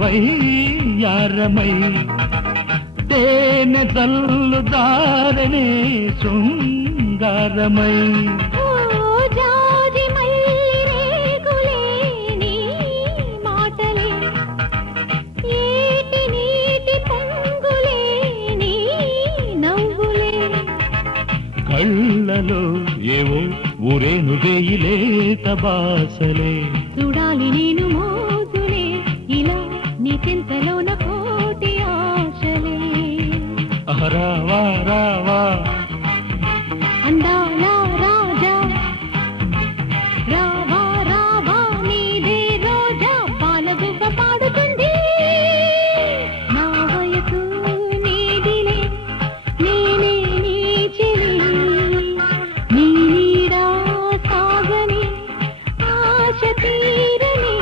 వయ్యారమై తేనె జల్లు దారనే శృంగారమై కళ్ళలో ఏవో ఊరేను వేయిలేత బాసలే చూడాలి నేను మోదులే ఇలా నీ చింతలోన కోటి ఆశలే రావా రావా అందాల రాజా రావా రావా నీదే రోజా పాలగువ్వ పాడుతుంది నా వయసు నీదిలే నేనే నీ చెలి నీ నీడా సాగని ఆశ తీరని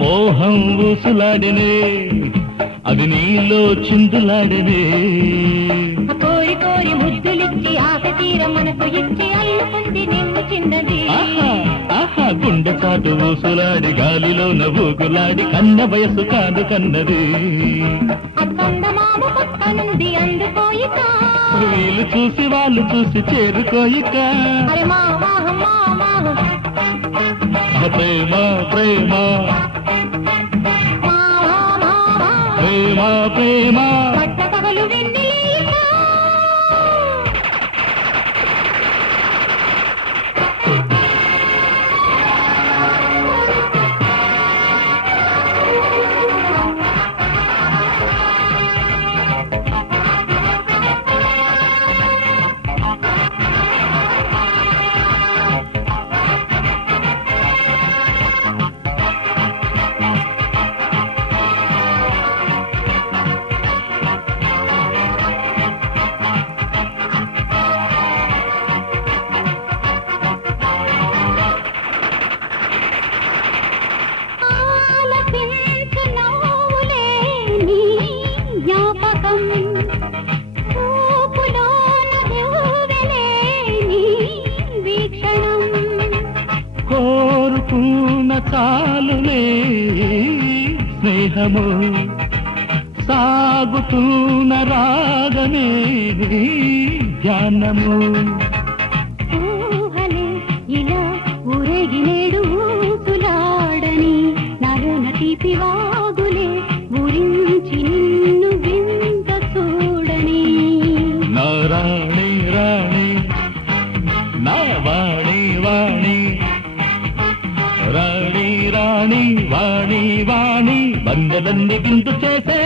మోహం ఊసులాడనే అది నీలో చిందులాడనే కోరి కోరి ముద్దులిచ్చి ఆశ తీర మనకు ఇచ్చి అల్లుకుంది నిన్ను చిన్నది ఆహా గుండె చాటు ఊసులాడి గాలిలో నవ్వుకులాడి కన్న వయసు కాదు కన్నది అప్పందమామ పక్కనుంది అందుకోయిక వీళ్ళు చూసి వాళ్ళు చూసి చేరుకోయిక ప్రేమ ప్రేమ ప్రేమ ప్రేమ పట్టపగలు వెన్నెలేక కోరుకున్న చాలులే స్నేహము సాగుతున్న రాగమే ధ్యానము ఊహలే ఇలా ఊరేగి నేడు ఊసులాడని నాలోన తీపి వాగులే ఊరించి నిన్ను వింత చూడని నా రాణి రాణి నా వాణి వాణి రాణి రాణి వాణి వాణి బందలన్నీ విందు చేసే